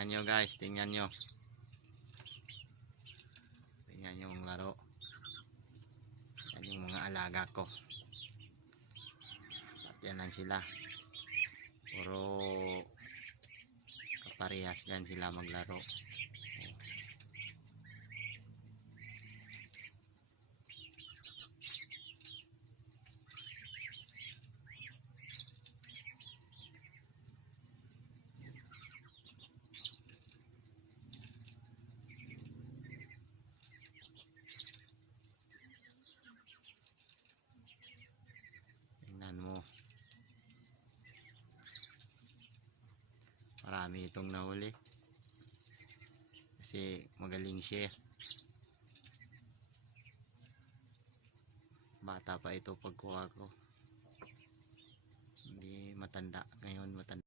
Tingnan nyo guys, tingnan nyo. Tingnan yung laro. Yan yung mga alaga ko. At yan lang sila. Puro kaparehas yan sila maglaro. Marami itong nahuli kasi magaling siya. Bata pa ito pagkuha ko, hindi matanda. Ngayon matanda.